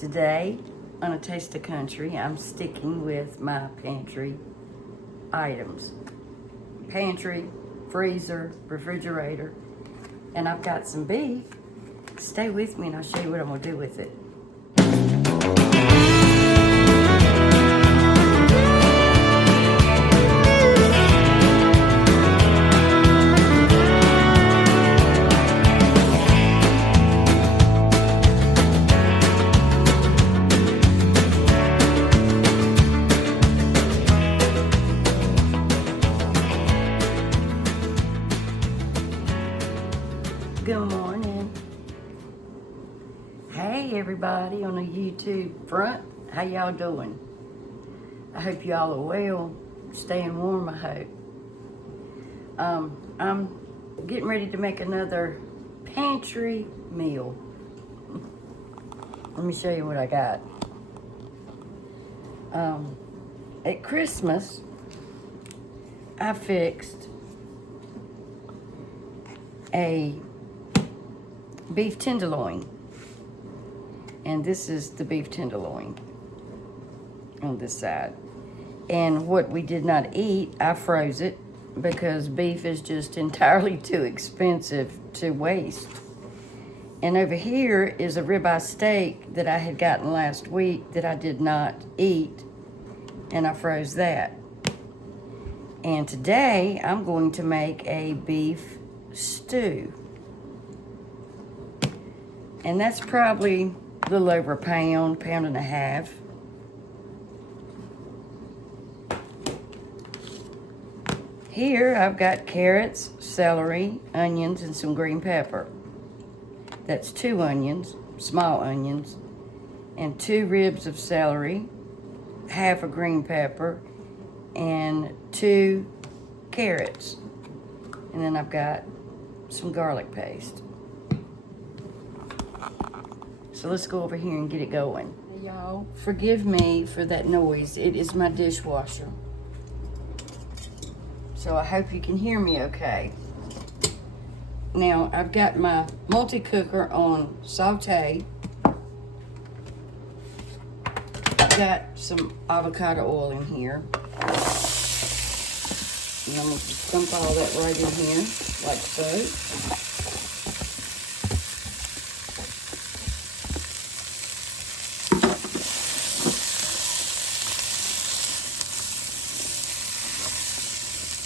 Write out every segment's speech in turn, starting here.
Today, on A Taste of Country, I'm sticking with my pantry items. Pantry, freezer, refrigerator, and I've got some beef. Stay with me and I'll show you what I'm gonna do with it. Good morning. Hey everybody on the YouTube front. How y'all doing? I hope y'all are well, staying warm, I hope. I'm getting ready to make another pantry meal. Let me show you what I got. At Christmas, I fixed a beef tenderloin, and this is the beef tenderloin on this side. And what we did not eat, I froze it because beef is just entirely too expensive to waste. And over here is a ribeye steak that I had gotten last week that I did not eat, and I froze that. And today I'm going to make a beef stew. And that's probably a little over a pound, pound and a half. Here I've got carrots, celery, onions, and some green pepper. That's 2 onions, small onions, and 2 ribs of celery, half a green pepper, and 2 carrots. And then I've got some garlic paste. So let's go over here and get it going. Y'all, forgive me for that noise. It is my dishwasher. So I hope you can hear me okay. Now, I've got my multi-cooker on Sautéed. I've got some avocado oil in here. And I'm going to just dump all that right in here, like so.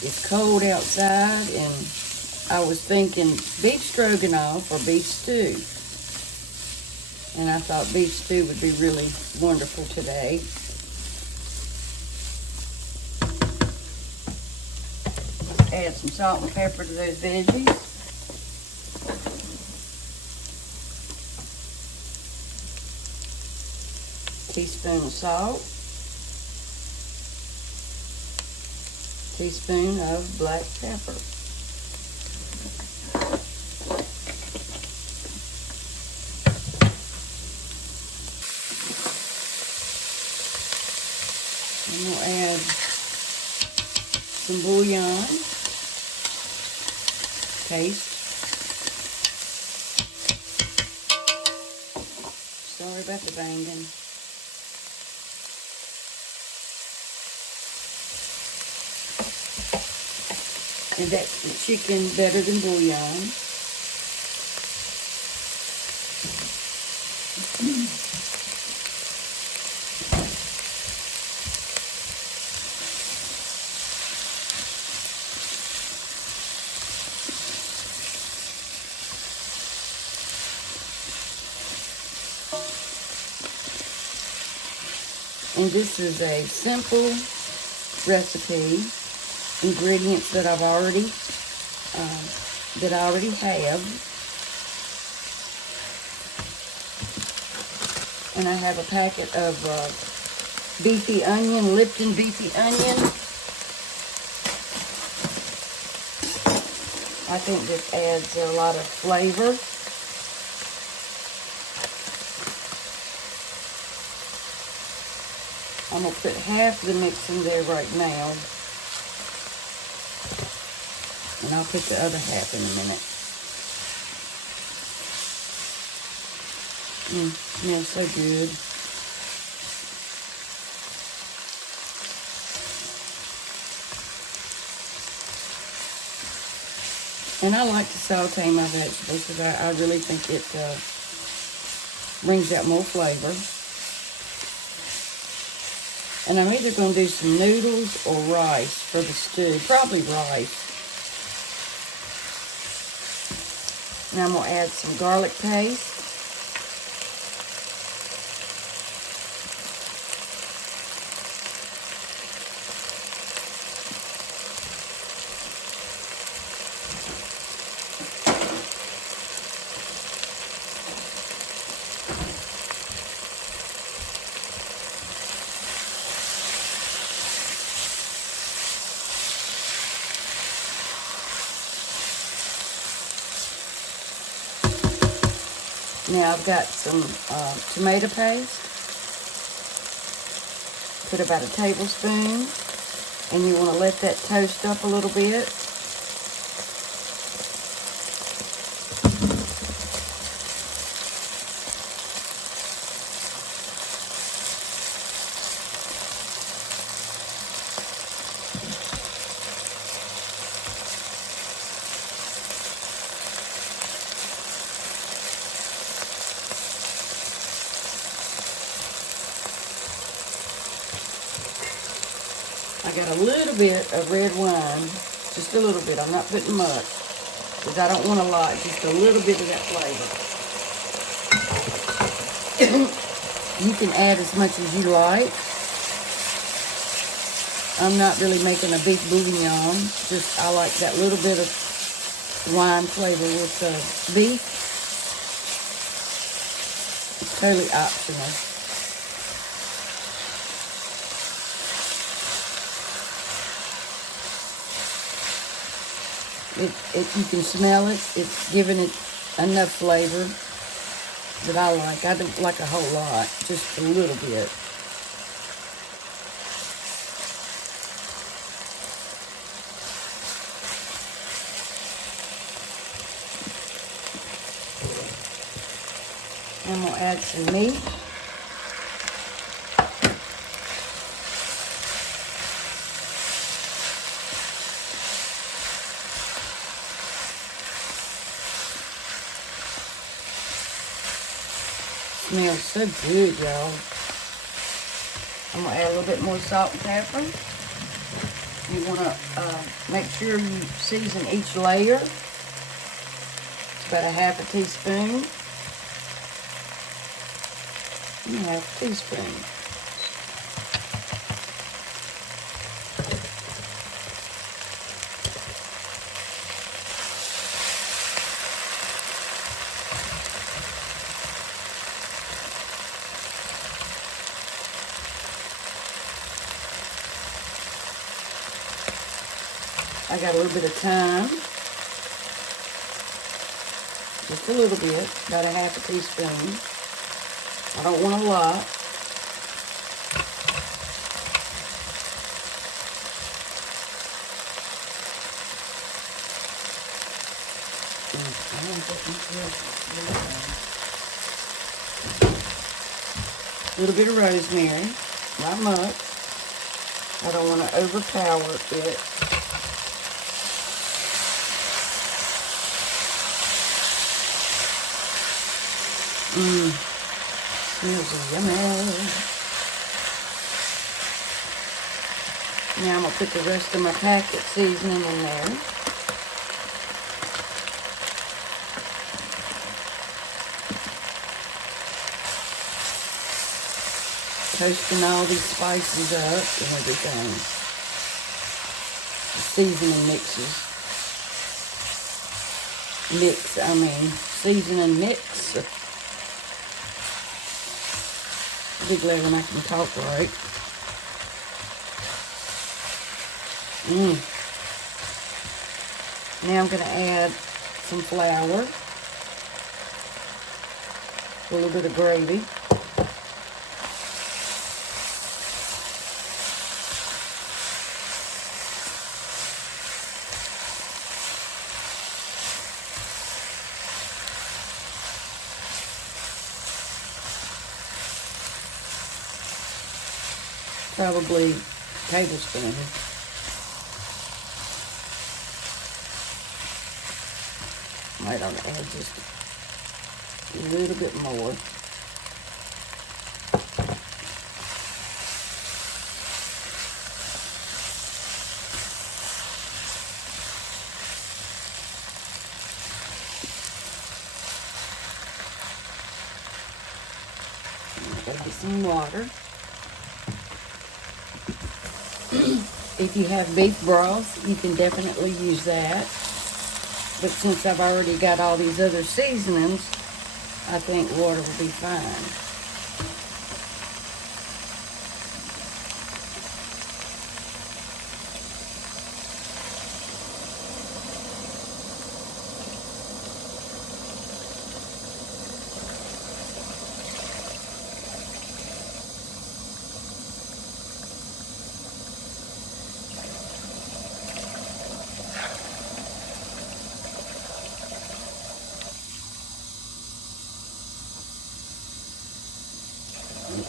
It's cold outside, and I was thinking beef stroganoff or beef stew. And I thought beef stew would be really wonderful today. Add some salt and pepper to those veggies. Teaspoon of salt. Teaspoon of black pepper. And we'll add some bouillon paste. Sorry about the banging. And that's the chicken better than bouillon. And this is a simple recipe. Ingredients that I already have, and I have a packet of beefy onion, Lipton beefy onion. I think this adds a lot of flavor. I'm gonna put half the mix in there right now. And I'll put the other half in a minute. Smells so good. And I like to saute my vegetables because I really think it brings out more flavor. And I'm either going to do some noodles or rice for the stew. Probably rice. Now I'm going to add some garlic paste. Now I've got some tomato paste. Put about a tablespoon. And you want to let that toast up a little bit. I got a little bit of red wine, just a little bit. I'm not putting much, because I don't want a lot, just a little bit of that flavor. You can add as much as you like. I'm not really making a beef bouillon, just I like that little bit of wine flavor with the beef. It's totally optional. You can smell it. It's giving it enough flavor that I like. I don't like a whole lot, just a little bit. I'm going to add some meat. Smells so good, y'all. I'm going to add a little bit more salt and pepper. You want to make sure you season each layer. It's about a half a teaspoon. And half a teaspoon. I got a little bit of thyme, just a little bit, about a half a teaspoon. I don't want a lot. A little bit of rosemary, not much. I don't want to overpower it. Smells yummy. Now I'm going to put the rest of my packet seasoning in there. Toasting all these spices up and everything. The seasoning mixes. Seasoning mix. I'll be glad when I can talk right. Now I'm going to add some flour. A little bit of gravy. probably a tablespoon. Might ought to add just a little bit more. Add some water. If you have beef broth, you can definitely use that. But since I've already got all these other seasonings, I think water will be fine.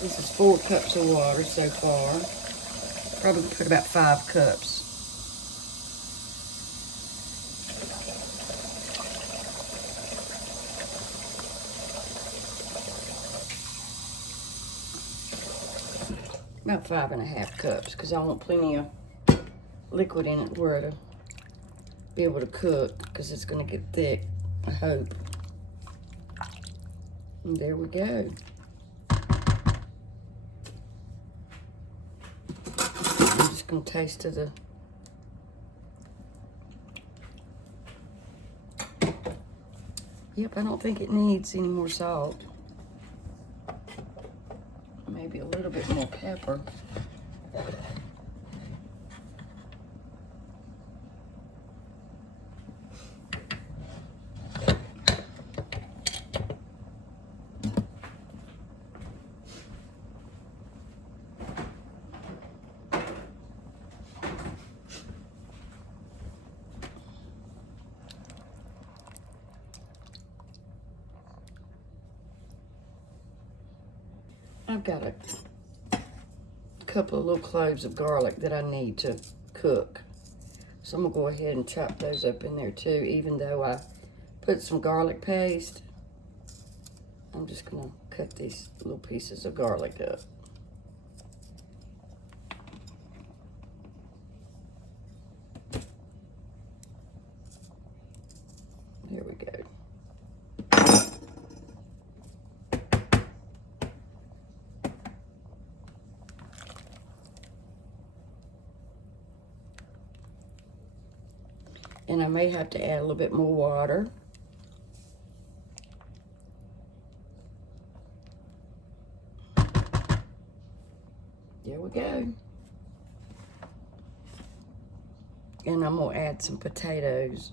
This is 4 cups of water so far. Probably put about 5 cups. About 5.5 cups, because I want plenty of liquid in it where it'll be able to cook, because it's going to get thick, I hope. And there we go. I'm just going to taste to the... Yep, I don't think it needs any more salt. Maybe a little bit more pepper. I've got a couple of little cloves of garlic that I need to cook. So I'm gonna go ahead and chop those up in there too, even though I put some garlic paste. I'm just gonna cut these little pieces of garlic up. There we go. And I may have to add a little bit more water. There we go. And I'm gonna add some potatoes.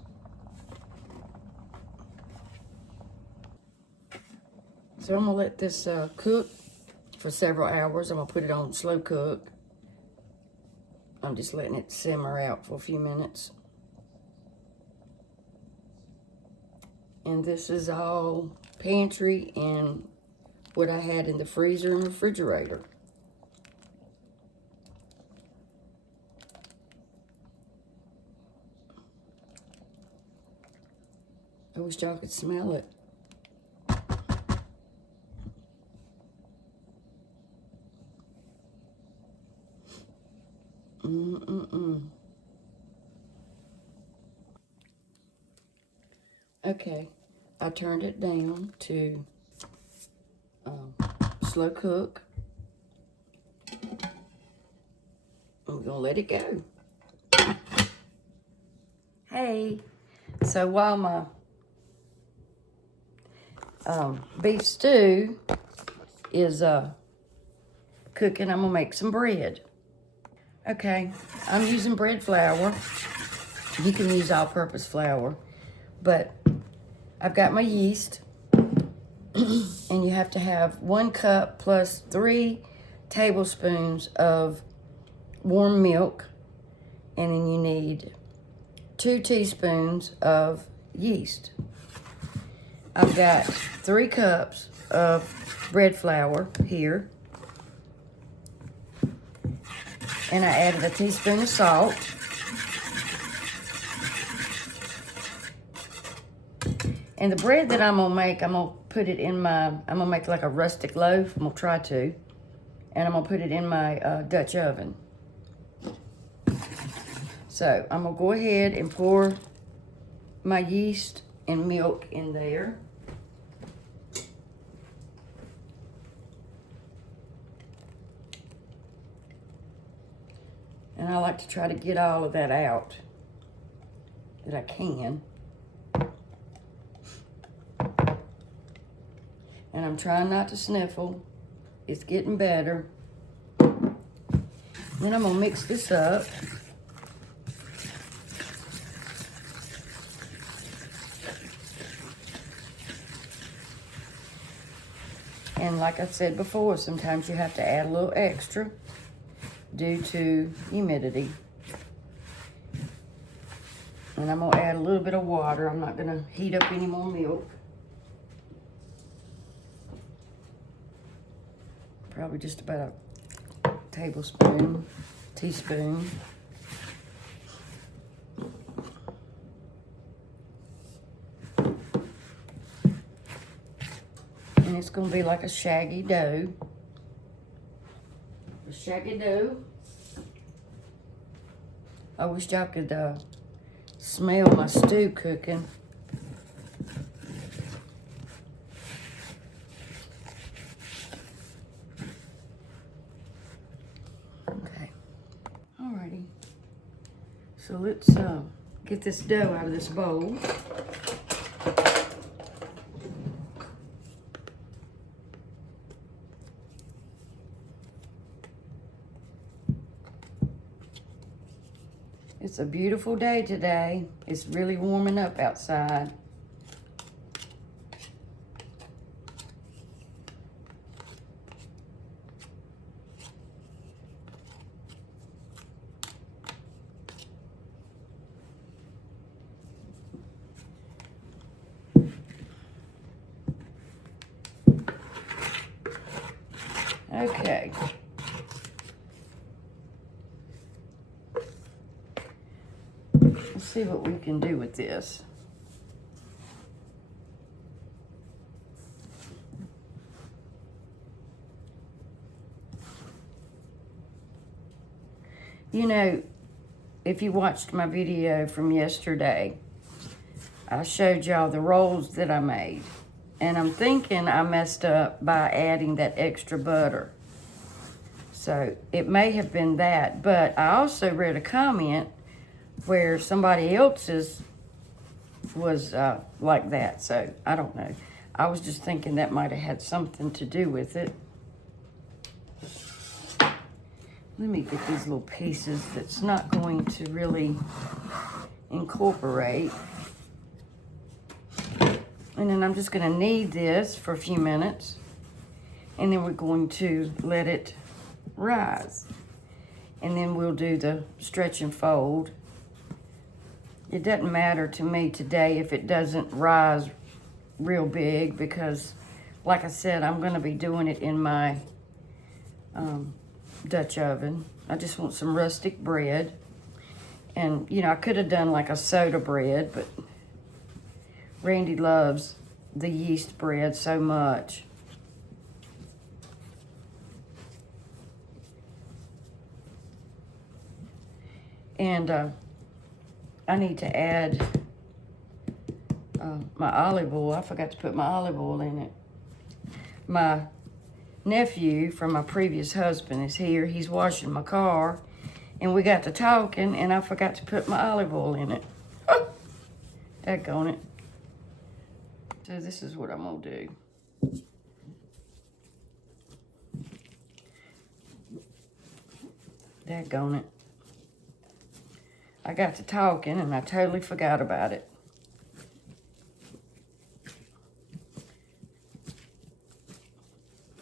So I'm gonna let this cook for several hours. I'm gonna put it on slow cook. I'm just letting it simmer out for a few minutes. And this is all pantry and what I had in the freezer and refrigerator. I wish y'all could smell it. Okay, I turned it down to slow cook. I'm gonna let it go. Hey, so while my beef stew is cooking, I'm gonna make some bread. Okay, I'm using bread flour. You can use all-purpose flour, but I've got my yeast, and you have to have 1 cup plus 3 tablespoons of warm milk, and then you need 2 teaspoons of yeast. I've got 3 cups of bread flour here. And I added a teaspoon of salt. And the bread that I'm gonna make, I'm gonna put it in my, I'm gonna make like a rustic loaf. I'm gonna try to. And I'm gonna put it in my Dutch oven. So I'm gonna go ahead and pour my yeast and milk in there. And I like to try to get all of that out that I can. And I'm trying not to sniffle. It's getting better. Then I'm gonna mix this up. And like I said before, sometimes you have to add a little extra due to humidity. And I'm gonna add a little bit of water. I'm not gonna heat up any more milk. Probably just about a tablespoon, teaspoon. And it's gonna be like a shaggy dough. A shaggy dough. I wish y'all could smell my stew cooking. Okay, alrighty. So let's get this dough out of this bowl. It's a beautiful day today. It's really warming up outside. Okay. Let's see what we can do with this. You know, if you watched my video from yesterday, I showed y'all the rolls that I made. And I'm thinking I messed up by adding that extra butter. So it may have been that, but I also read a comment where somebody else's was like that. So I don't know. I was just thinking that might have had something to do with it. Let me get these little pieces that's not going to really incorporate. And then I'm just gonna knead this for a few minutes. And then we're going to let it rise. And then we'll do the stretch and fold. It doesn't matter to me today if it doesn't rise real big because, like I said, I'm gonna be doing it in my Dutch oven. I just want some rustic bread. And, you know, I could have done like a soda bread, but Randy loves the yeast bread so much. And I need to add my olive oil. I forgot to put my olive oil in it. My nephew from my previous husband is here. He's washing my car. And we got to talking, and I forgot to put my olive oil in it. Oh, daggone it. So this is what I'm gonna do. Daggone it. I got to talking, and I totally forgot about it.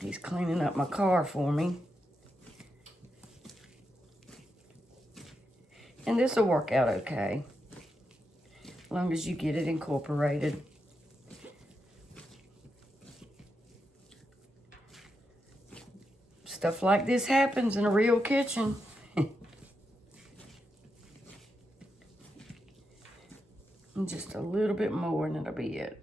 He's cleaning up my car for me. And this will work out okay, as long as you get it incorporated. stuff like this happens in a real kitchen. And just a little bit more and that'll be it.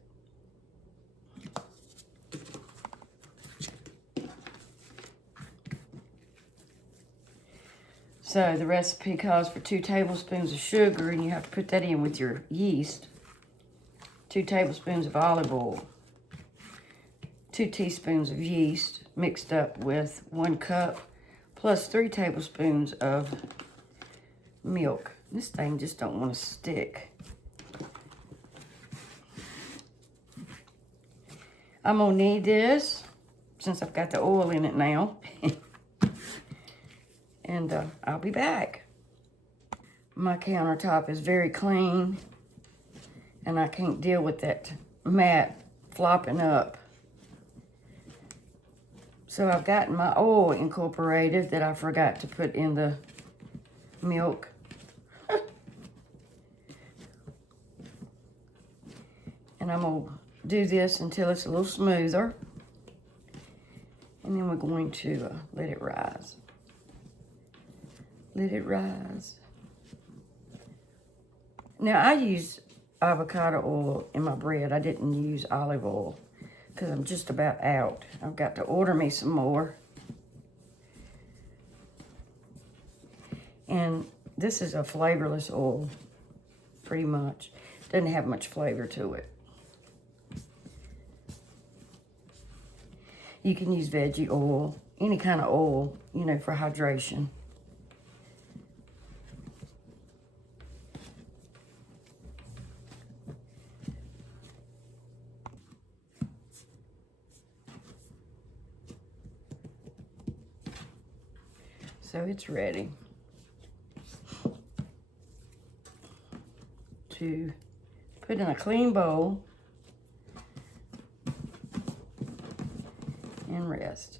So the recipe calls for 2 tablespoons of sugar, and you have to put that in with your yeast. 2 tablespoons of olive oil. 2 teaspoons of yeast mixed up with 1 cup plus 3 tablespoons of milk. This thing just don't want to stick. I'm gonna need this since I've got the oil in it now. And I'll be back. My countertop is very clean and I can't deal with that mat flopping up. So I've gotten my oil incorporated that I forgot to put in the milk. And I'm gonna do this until it's a little smoother. And then we're going to let it rise. Let it rise. Now I use avocado oil in my bread. I didn't use olive oil because I'm just about out. I've got to order me some more. And this is a flavorless oil, pretty much. Doesn't have much flavor to it. You can use veggie oil, any kind of oil, you know, for hydration. So it's ready to put in a clean bowl and rest.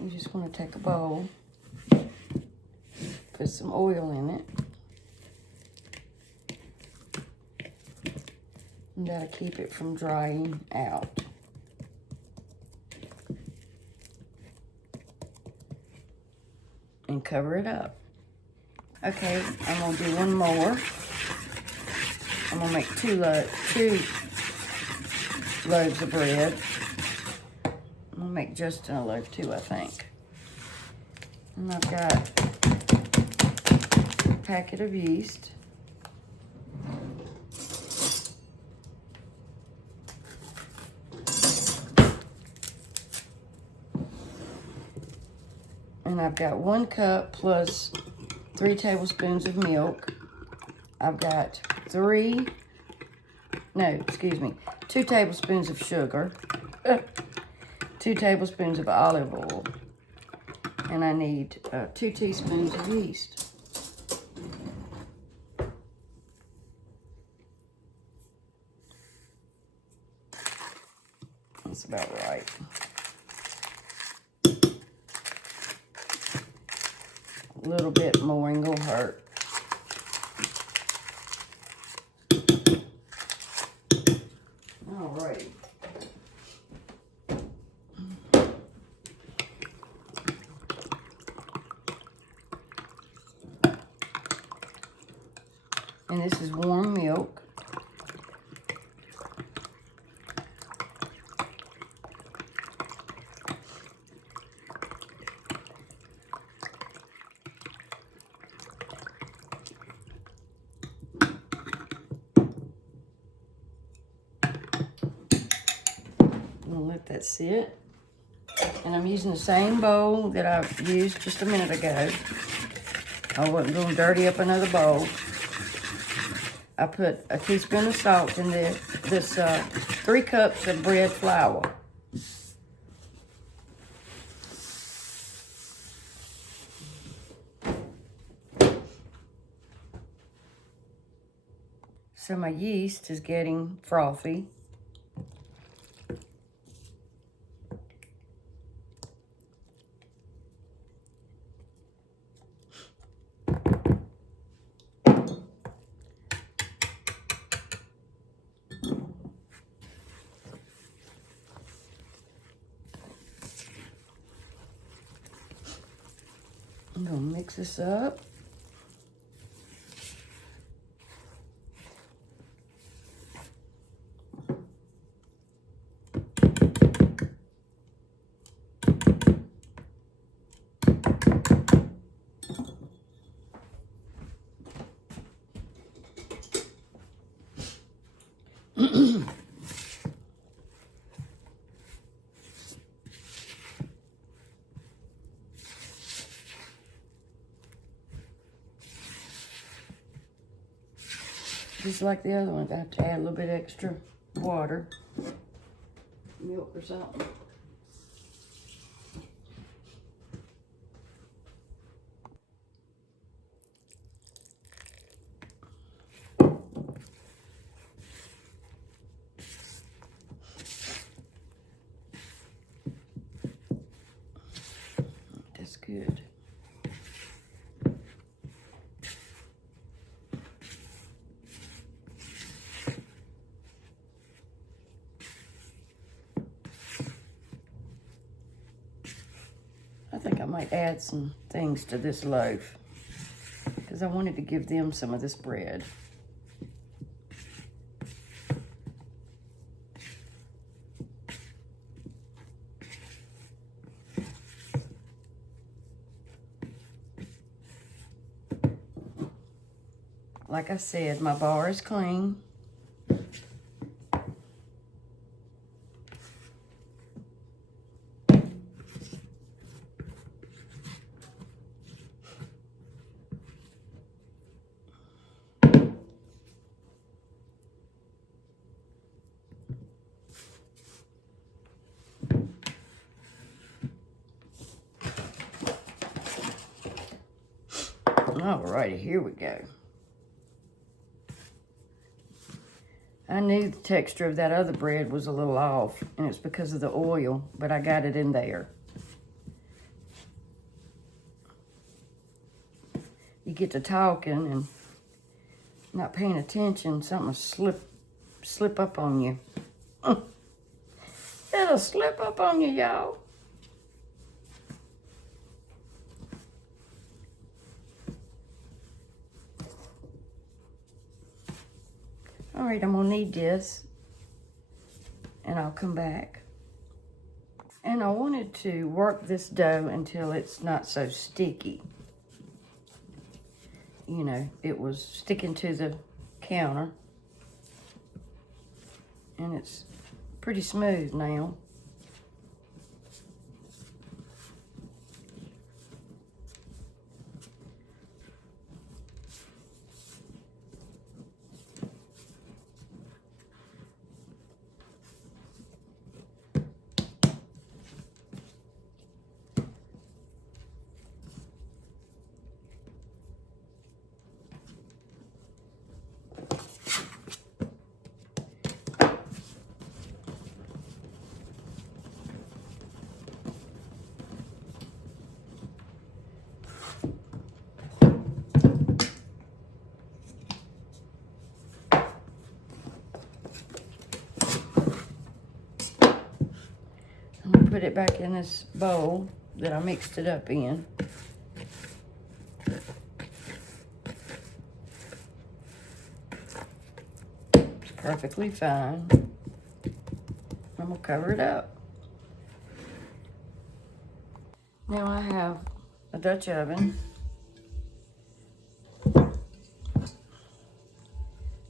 You just want to take a bowl, put some oil in it, and that'll keep it from drying out. And cover it up. Okay, I'm gonna do one more. I'm gonna make two loaves of bread. I'm gonna make just a loaf too, I think. And I've got a packet of yeast. And I've got 1 cup plus 3 tablespoons of milk. I've got 2 tablespoons of sugar, 2 tablespoons of olive oil, and I need 2 teaspoons of yeast. That's about right. A little bit more ain't gonna hurt. All right. And this is warm milk. Let that sit. And I'm using the same bowl that I used just a minute ago. I wasn't going to dirty up another bowl. I put a teaspoon of salt in this 3 cups of bread flour. So my yeast is getting frothy. I'm gonna mix this up. Just like the other ones, I have to add a little bit extra water, milk or something. That's good. I think I might add some things to this loaf because I wanted to give them some of this bread. Like I said, my bar is clean. Alrighty, here we go. I knew the texture of that other bread was a little off, and it's because of the oil, but I got it in there. You get to talking and not paying attention, something will slip up on you. It'll slip up on you, y'all. All right, I'm gonna need this, and I'll come back. And I wanted to work this dough until it's not so sticky. You know, it was sticking to the counter, and it's pretty smooth now. Put it back in this bowl that I mixed it up in. It's perfectly fine. I'm gonna cover it up. Now I have a Dutch oven.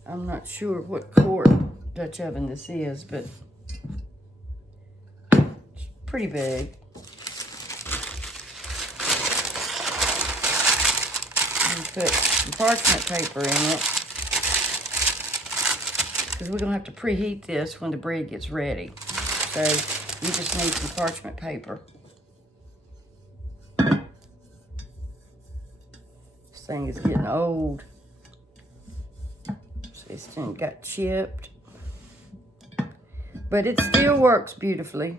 I'm not sure what quart Dutch oven this is, but pretty big. And put some parchment paper in it because we're gonna have to preheat this when the bread gets ready. So you just need some parchment paper. This thing is getting old. It's got chipped, but it still works beautifully.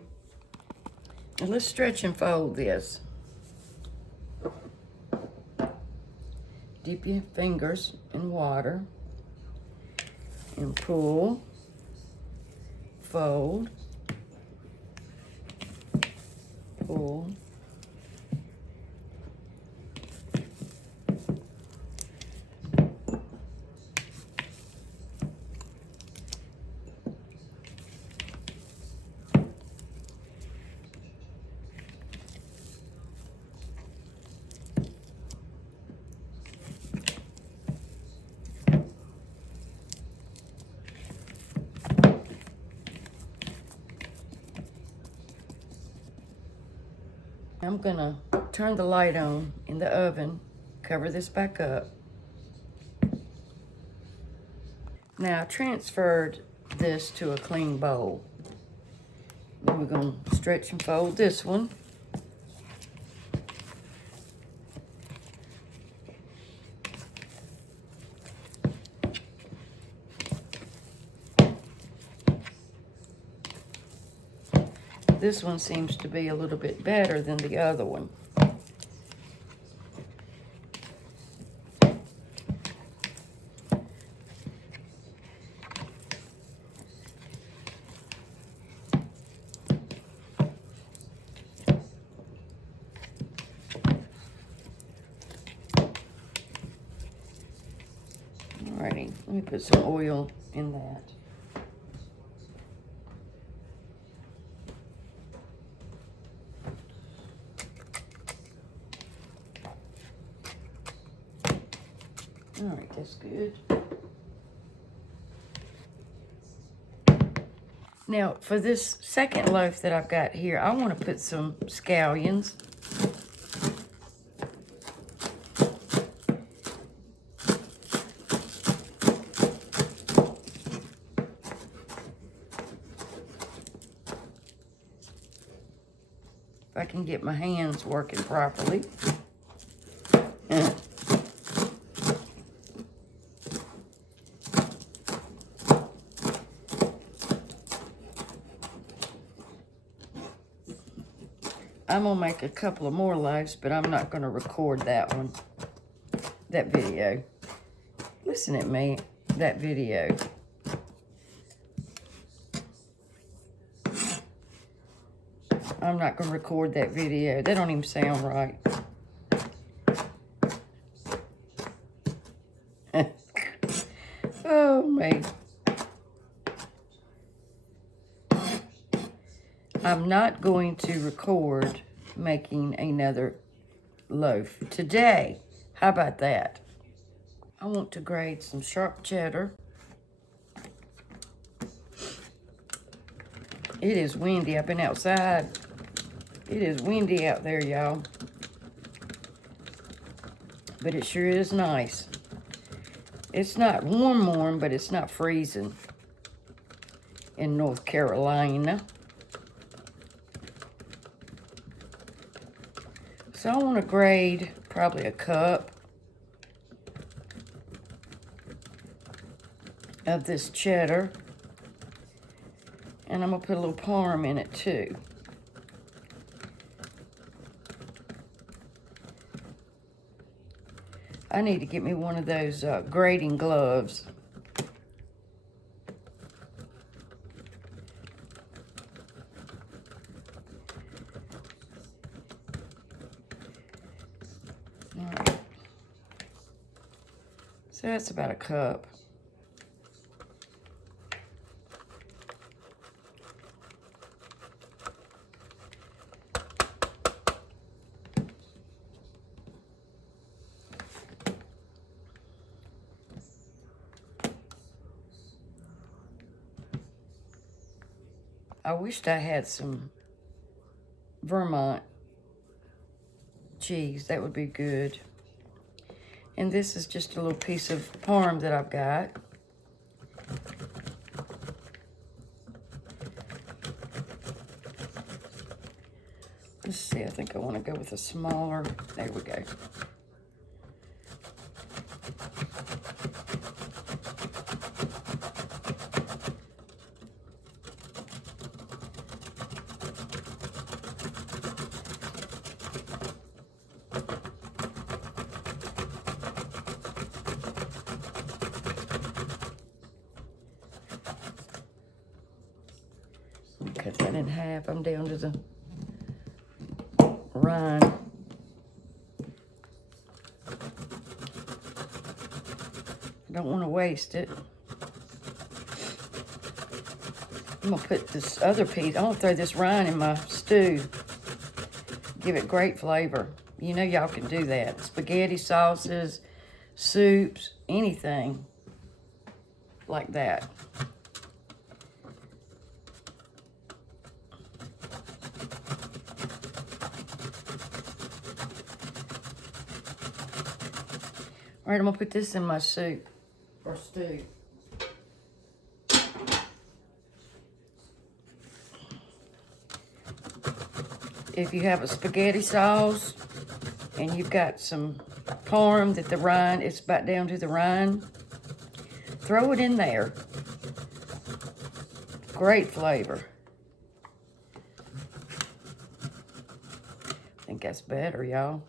And let's stretch and fold this. Dip your fingers in water and pull, fold, pull, I'm gonna turn the light on in the oven, cover this back up. Now I transferred this to a clean bowl. Then we're gonna stretch and fold this one. This one seems to be a little bit better than the other one. Alrighty, let me put some oil in that. All right, that's good. Now, for this second loaf that I've got here, I want to put some scallions. If I can get my hands working properly. I'm gonna make a couple of more loaves, but I'm not gonna record that one, that video. Listen at me, that video. I'm not gonna record that video. That don't even sound right. Oh, me. I'm not going to record making another loaf today. How about that? I want to grate some sharp cheddar. It is windy. I've been outside. It is windy out there, y'all. But it sure is nice. It's not warm, but it's not freezing in North Carolina. So I want to grade probably a cup of this cheddar. And I'm going to put a little parm in it too. I need to get me one of those grating gloves. All right. So that's about a cup. I wished I had some Vermont cheese. That would be good. And this is just a little piece of parm that I've got. Let's see, I think I want to go with a smaller. There we go. Cut that in half. I'm down to the rind. I don't want to waste it. I'm going to put this other piece. I'm going to throw this rind in my stew. Give it great flavor. You know y'all can do that. Spaghetti sauces, soups, anything like that. All right, I'm gonna put this in my soup or stew. If you have a spaghetti sauce and you've got some parm that the rind, it's about down to the rind, throw it in there. Great flavor. I think that's better, y'all.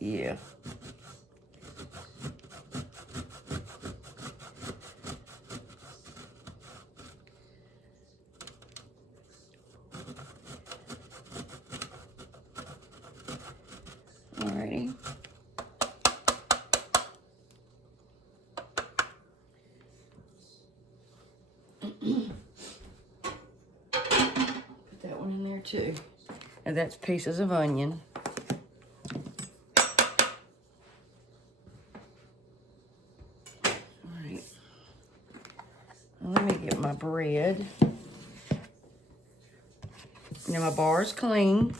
Yeah. Alrighty. Put that one in there too. And that's pieces of onion. Alright. Let me get my bread. Now my bar's clean.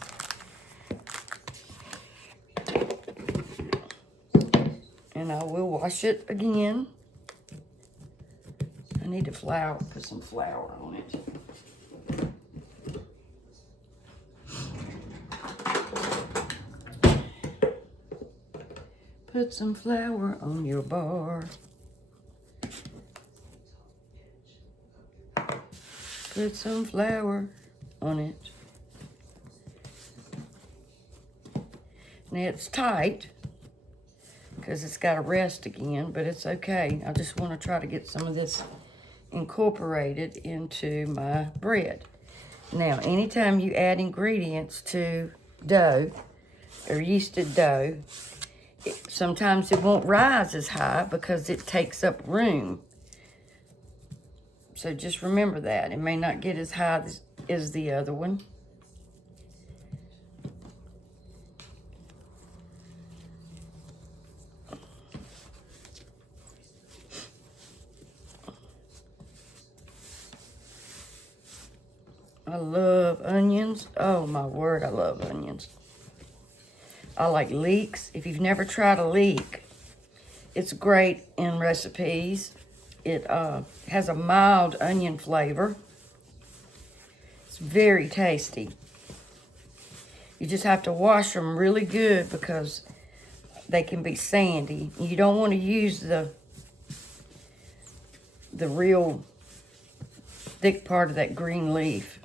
And I will wash it again. I need to put some flour on it. Put some flour on your bar. Put some flour on it. Now it's tight because it's got to rest again, but it's okay. I just want to try to get some of this incorporated into my bread. Now, anytime you add ingredients to dough or yeasted dough, sometimes it won't rise as high because it takes up room. So just remember that. It may not get as high as the other one. I love onions. Oh my word, I love onions. I like leeks. If you've never tried a leek, it's great in recipes. It has a mild onion flavor. It's very tasty. You just have to wash them really good because they can be sandy. You don't want to use the real thick part of that green leaf.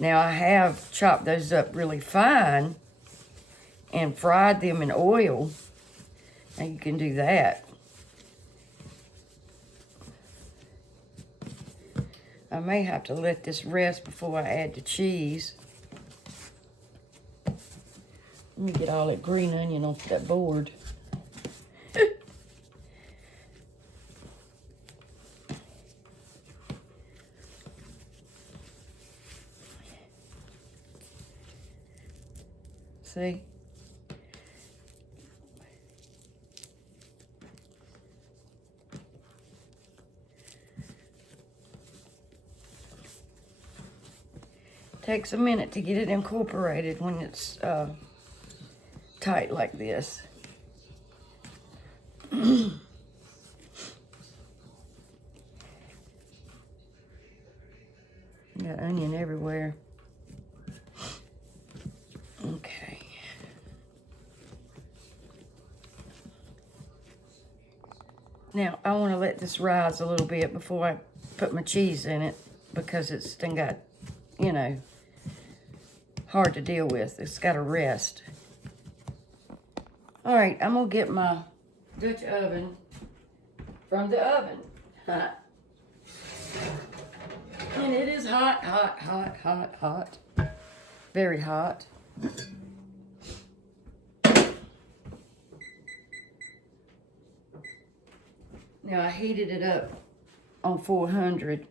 Now, I have chopped those up really fine and fried them in oil. Now, you can do that. I may have to let this rest before I add the cheese. Let me get all that green onion off that board. See? Takes a minute to get it incorporated when it's tight like this. Got onion everywhere. Okay. Now, I want to let this rise a little bit before I put my cheese in it because it's then got, you know, hard to deal with. It's got to rest. All right, I'm going to get my Dutch oven from the oven. And it is hot, hot, hot, hot, hot. Very hot. Now I heated it up on 400.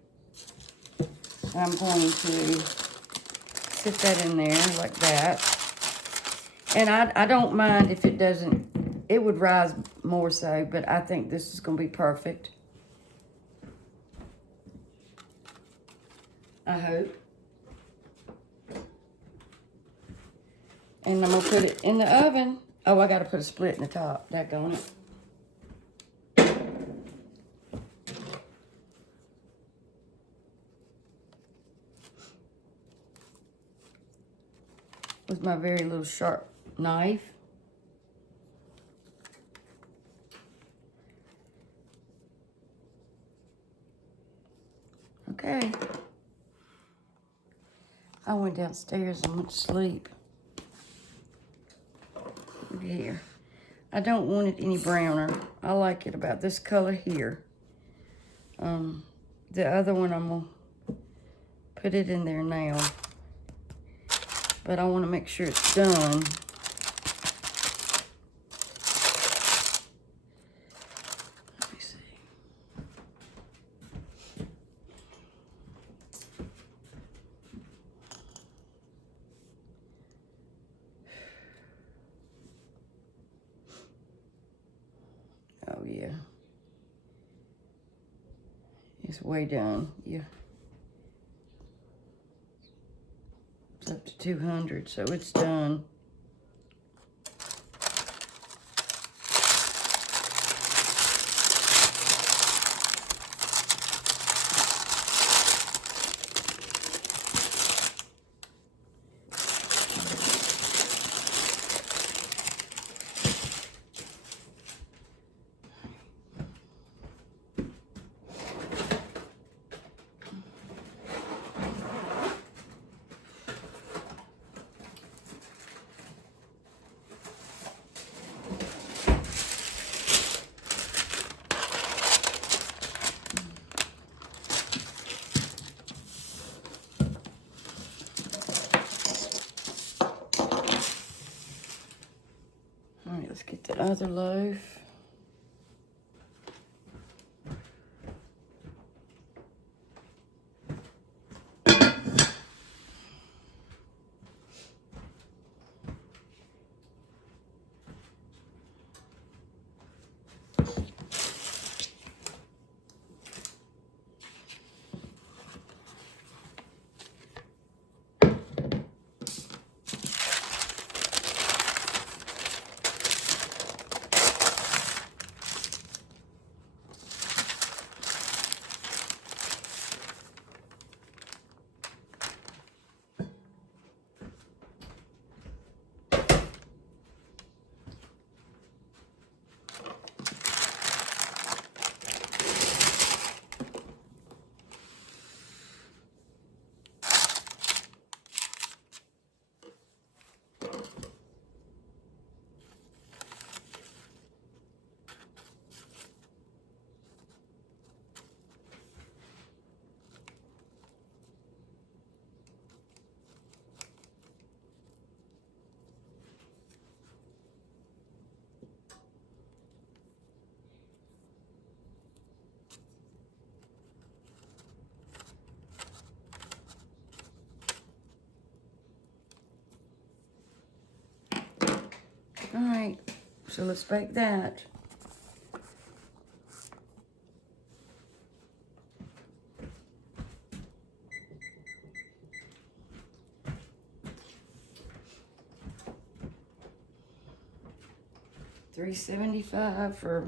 I'm going to sit that in there like that. And I don't mind if it doesn't, it would rise more so, but I think this is going to be perfect. I hope. And I'm gonna put it in the oven. Oh, I gotta put a split in the top. Daggone it. With my very little sharp knife. Okay. I went downstairs and went to sleep. Look here. I don't want it any browner. I like it about this color here. The other one, I'm gonna put it in there now. But I want to make sure it's done. Let me see. Oh, yeah. It's way done. Yeah. It's up to 200, so it's done. All right, let's get the other loaf. All right, so let's bake that. $3.75 for,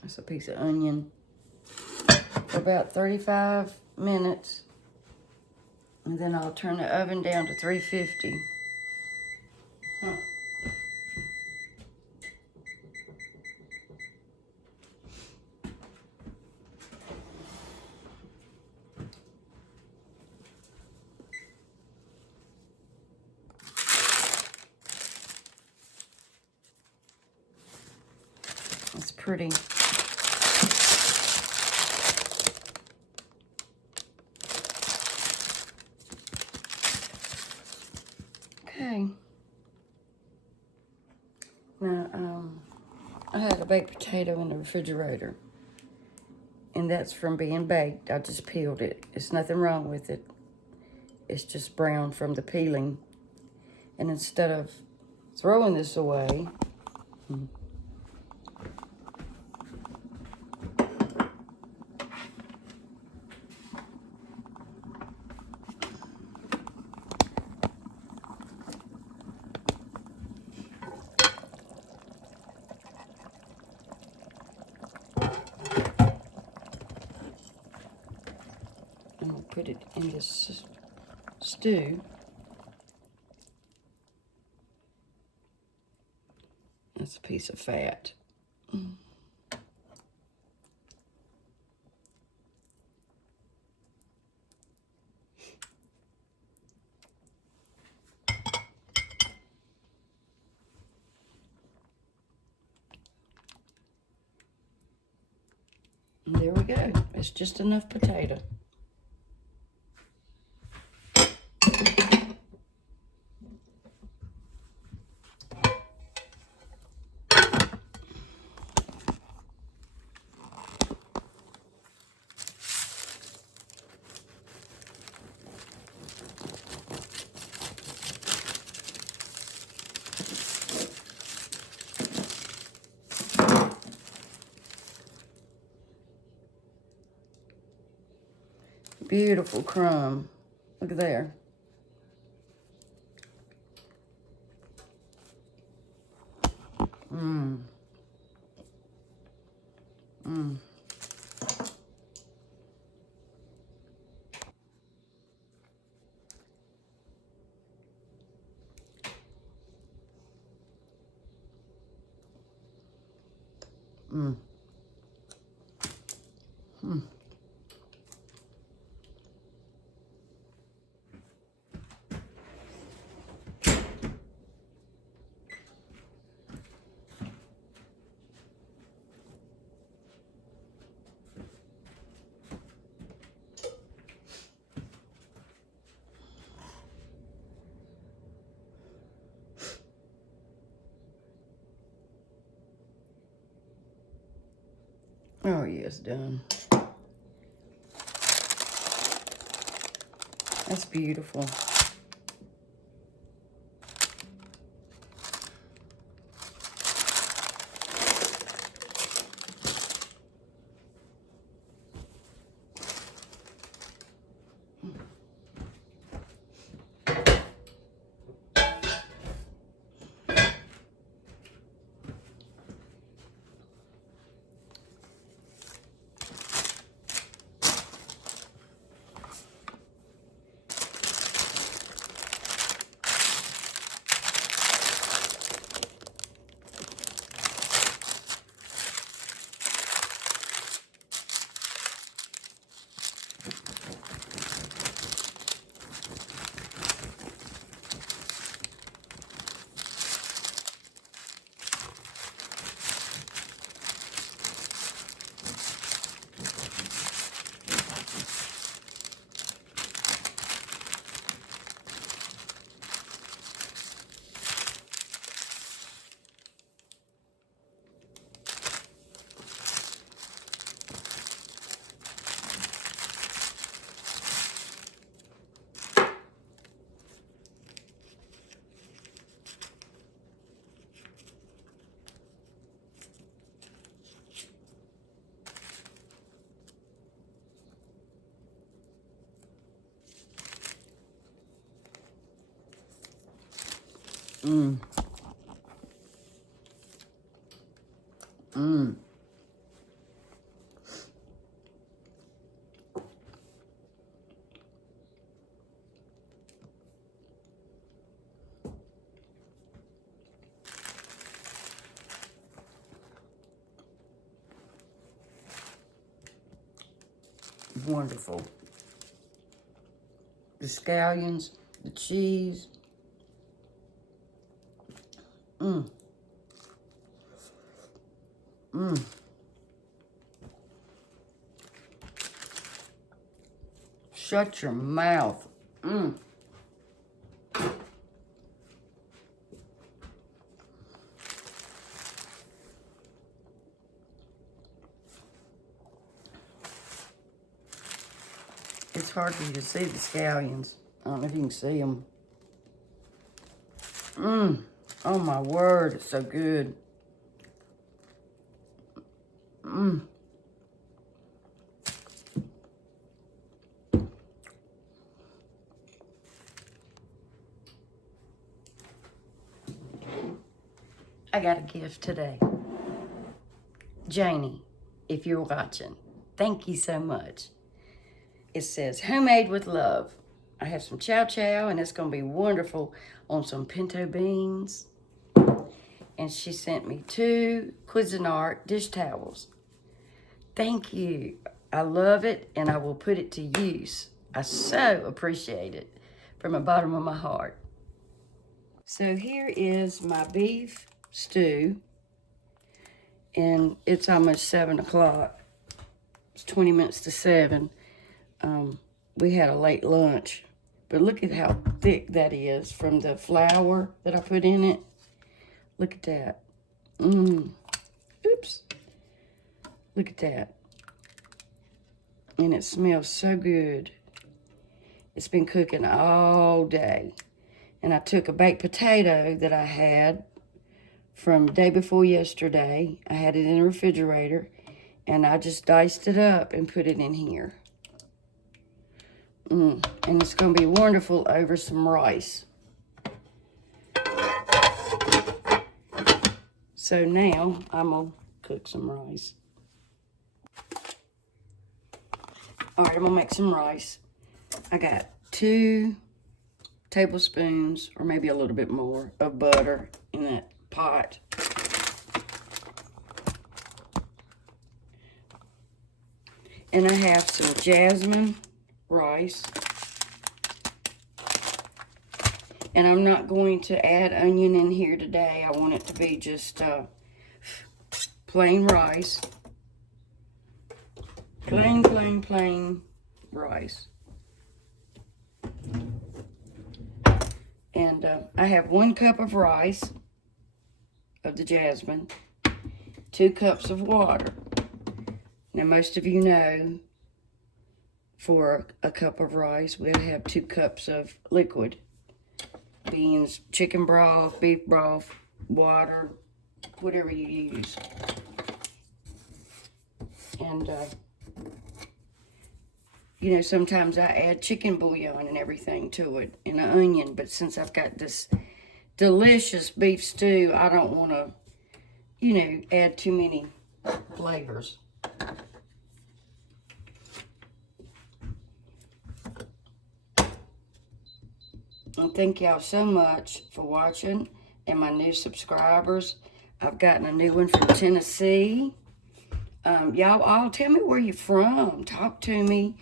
that's a piece of onion, for about 35 minutes. And then I'll turn the oven down to 350. Huh. It's pretty. Okay. Now, I had a baked potato in the refrigerator. And that's from being baked. I just peeled it. There's nothing wrong with it. It's just brown from the peeling. And instead of throwing this away, put it in this stew. That's a piece of fat. And there we go. It's just enough potato. Beautiful crumb. Look at there. Mmm. Mmm. Mmm. Mmm. Oh, yes, done. That's beautiful. Mmm. Mmm. Wonderful. The scallions, the cheese. Mmm. Mmm. Shut your mouth. Mmm. It's hard for you to see the scallions. I don't know if you can see them. Mmm. Oh my word, it's so good. Mmm. I got a gift today. Janie, if you're watching, thank you so much. It says, homemade with love. I have some chow chow, and it's going to be wonderful on some pinto beans. And she sent me 2 Cuisinart dish towels. Thank you. I love it, and I will put it to use. I so appreciate it from the bottom of my heart. So here is my beef stew, and it's almost 7 o'clock. It's 20 minutes to 7. We had a late lunch, but look at how thick that is from the flour that I put in it. Look at that. Oops. Look at that. And it smells so good. It's been cooking all day. And I took a baked potato that I had from the day before yesterday. I had it in the refrigerator. And I just diced it up and put it in here. And it's going to be wonderful over some rice. So now I'm going to cook some rice. All right, I'm going to make some rice. I got 2 tablespoons, or maybe a little bit more, of butter in that pot. And I have some jasmine rice. And I'm not going to add onion in here today. I want it to be just plain rice. Plain rice. And I have 1 cup of rice, of the jasmine, 2 cups of water. Now, most of you know, for a cup of rice, we'll have 2 cups of liquid. Beans, chicken broth, beef broth, water, whatever you use. And, you know, sometimes I add chicken bouillon and everything to it, and an onion. But since I've got this delicious beef stew, I don't want to, you know, add too many flavors. And thank y'all so much for watching, and my new subscribers. I've gotten a new one from Tennessee. Y'all all tell me where you're from. Talk to me,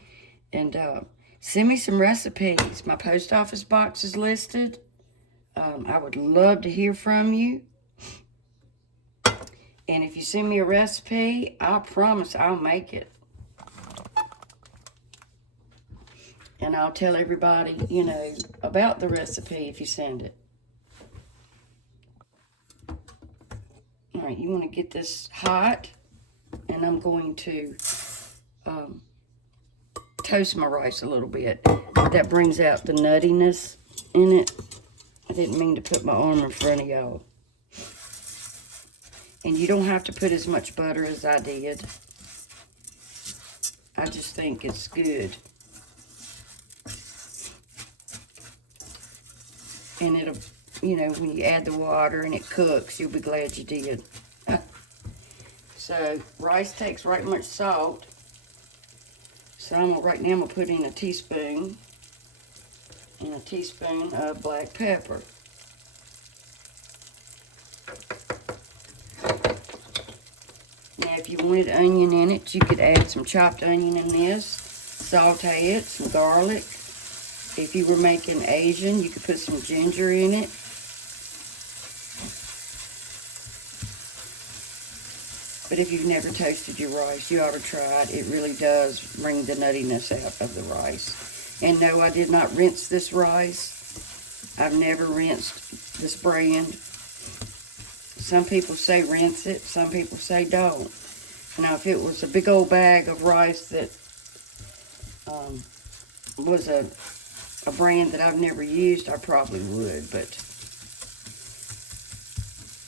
and send me some recipes. My post office box is listed. I would love to hear from you. And if you send me a recipe, I promise I'll make it. And I'll tell everybody, you know, about the recipe if you send it. All right, you want to get this hot. And I'm going to toast my rice a little bit. That brings out the nuttiness in it. I didn't mean to put my arm in front of y'all. And you don't have to put as much butter as I did. I just think it's good. And it'll, you know, when you add the water and it cooks, you'll be glad you did. So, rice takes right much salt. So, right now I'm going to put in a teaspoon and a teaspoon of black pepper. Now, if you wanted onion in it, you could add some chopped onion in this. Saute it, some garlic. If you were making Asian, you could put some ginger in it. But if you've never toasted your rice, you ought to try it. It really does bring the nuttiness out of the rice. And no, I did not rinse this rice. I've never rinsed this brand. Some people say rinse it. Some people say don't. Now, if it was a big old bag of rice that was a brand that I've never used, I probably would. But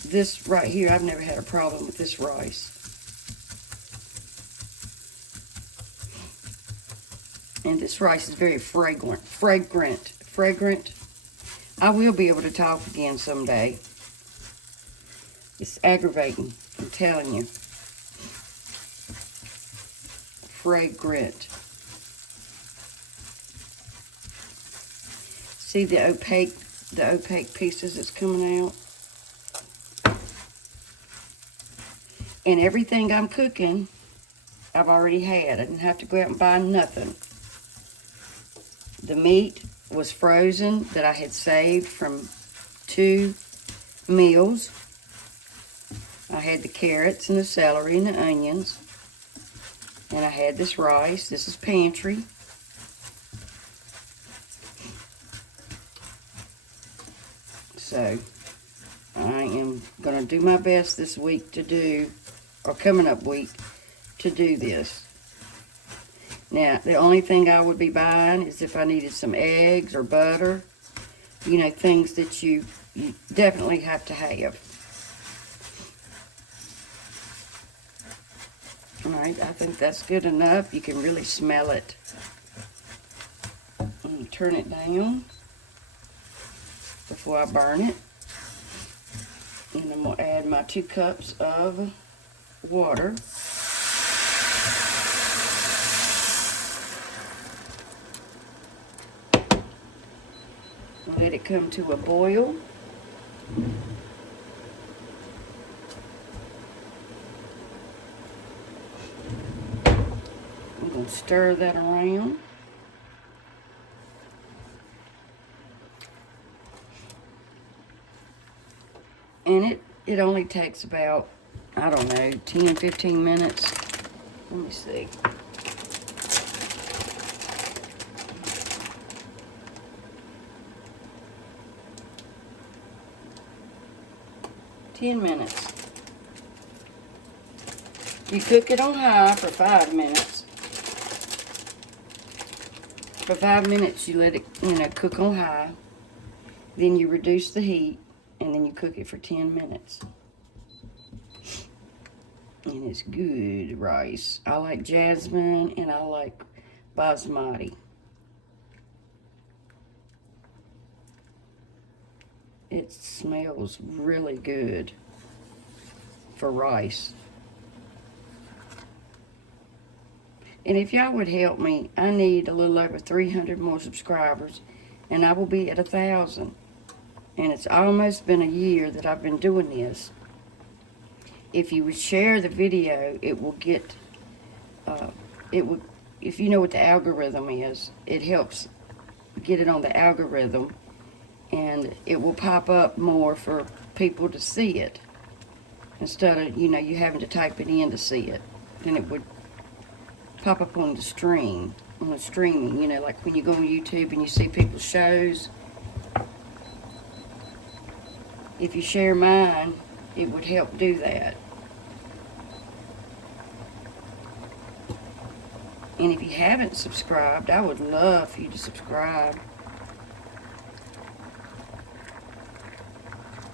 this right here, I've never had a problem with this rice. And this rice is very fragrant. I will be able to talk again someday. It's aggravating, I'm telling you. Fragrant. See the opaque pieces that's coming out? And everything I'm cooking, I've already had. I didn't have to go out and buy nothing. The meat was frozen that I had saved from 2 meals. I had the carrots and the celery and the onions. And I had this rice. This is Pantry. So, I am going to do my best this week to do, or coming up week, to do this. Now, the only thing I would be buying is if I needed some eggs or butter. You know, things that you definitely have to have. All right, I think that's good enough. You can really smell it. I'm going to turn it down before I burn it. And I'm going to add my 2 cups of water. Let it come to a boil. I'm going to stir that around. And it only takes about, I don't know, 10, 15 minutes. Let me see. $10 minutes. You cook it on high for 5 minutes. For 5 minutes, you let it, cook on high. Then you reduce the heat, and then you cook it for 10 minutes. And it's good rice. I like jasmine, and I like basmati. It smells really good for rice. And if y'all would help me, I need a little over 300 more subscribers, and I will be at 1,000. And it's almost been a year that I've been doing this. If you would share the video, it will get, if you know what the algorithm is, it helps get it on the algorithm, and it will pop up more for people to see it. Instead of, you having to type it in to see it. Then it would pop up on the streaming, like when you go on YouTube and you see people's shows. If you share mine, it would help do that. And if you haven't subscribed, I would love for you to subscribe.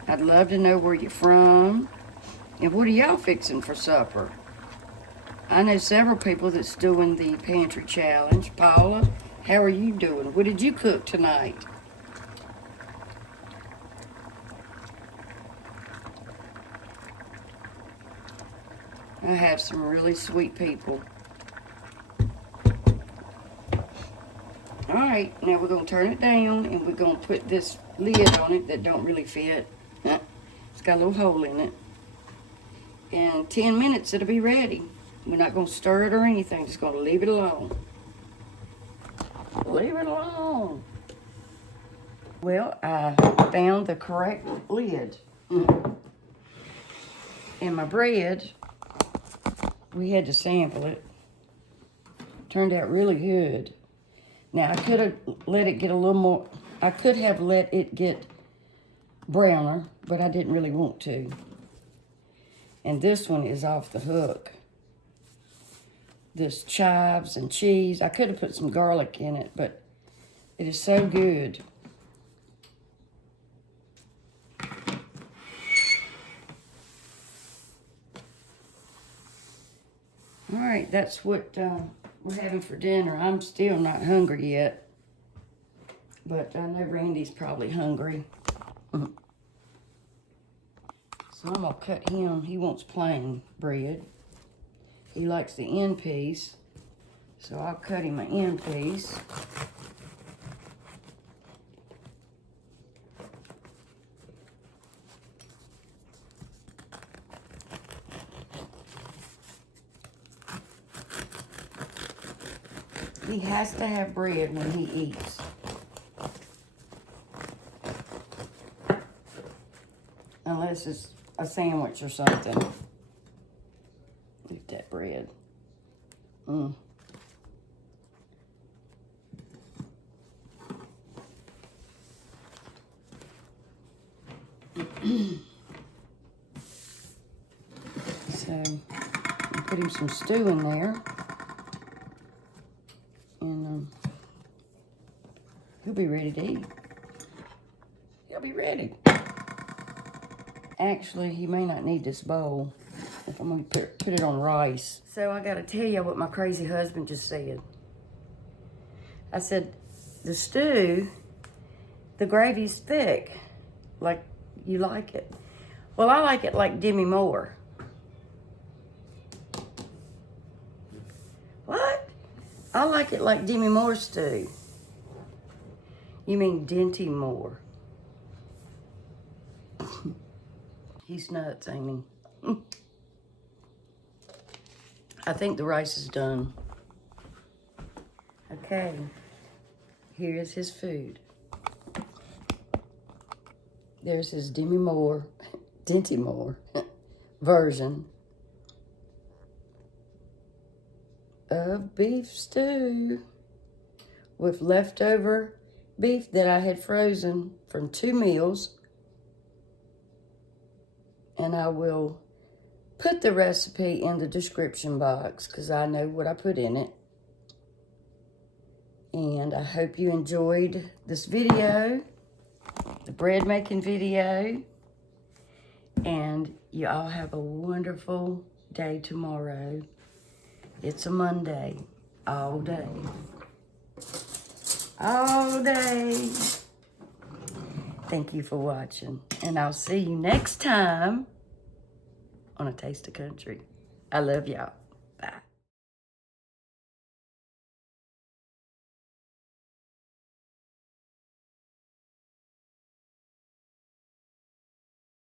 I'd love to know where you're from. And what are y'all fixing for supper? I know several people that's doing the Pantry Challenge. Paula, how are you doing? What did you cook tonight? I have some really sweet people. All right, now we're going to turn it down, and we're going to put this lid on it that don't really fit. It's got a little hole in it. And 10 minutes, it'll be ready. We're not going to stir it or anything. Just going to leave it alone. Leave it alone. Well, I found the correct lid. And my bread, we had to sample it. Turned out really good. Now, I could have let it get a little more, I could have let it get browner, but I didn't really want to. And this one is off the hook. This chives and cheese. I could have put some garlic in it, but it is so good. All right, that's what we're having for dinner. I'm still not hungry yet, but I know Randy's probably hungry. So I'm gonna cut him. He wants plain bread. He likes the end piece, so I'll cut him an end piece. He has to have bread when he eats. Unless it's a sandwich or something. Eat that bread. So, I'll put him some stew in there. And he'll be ready to eat. He'll be ready. Actually, he may not need this bowl if I'm going to put it on rice. So I got to tell you what my crazy husband just said. I said, the stew, the gravy's thick, like you like it. Well, I like it like Dinty Moore. What? I like it like Dinty Moore stew. You mean Dinty Moore. He's nuts, ain't he? I think the rice is done. Okay, here is his food. There's his Dinty Moore version of beef stew with leftover beef that I had frozen from 2 meals. And I will put the recipe in the description box because I know what I put in it. And I hope you enjoyed this video, the bread making video. And you all have a wonderful day tomorrow. It's a Monday, all day. All day. Thank you for watching. And I'll see you next time on A Taste of Country. I love y'all. Bye.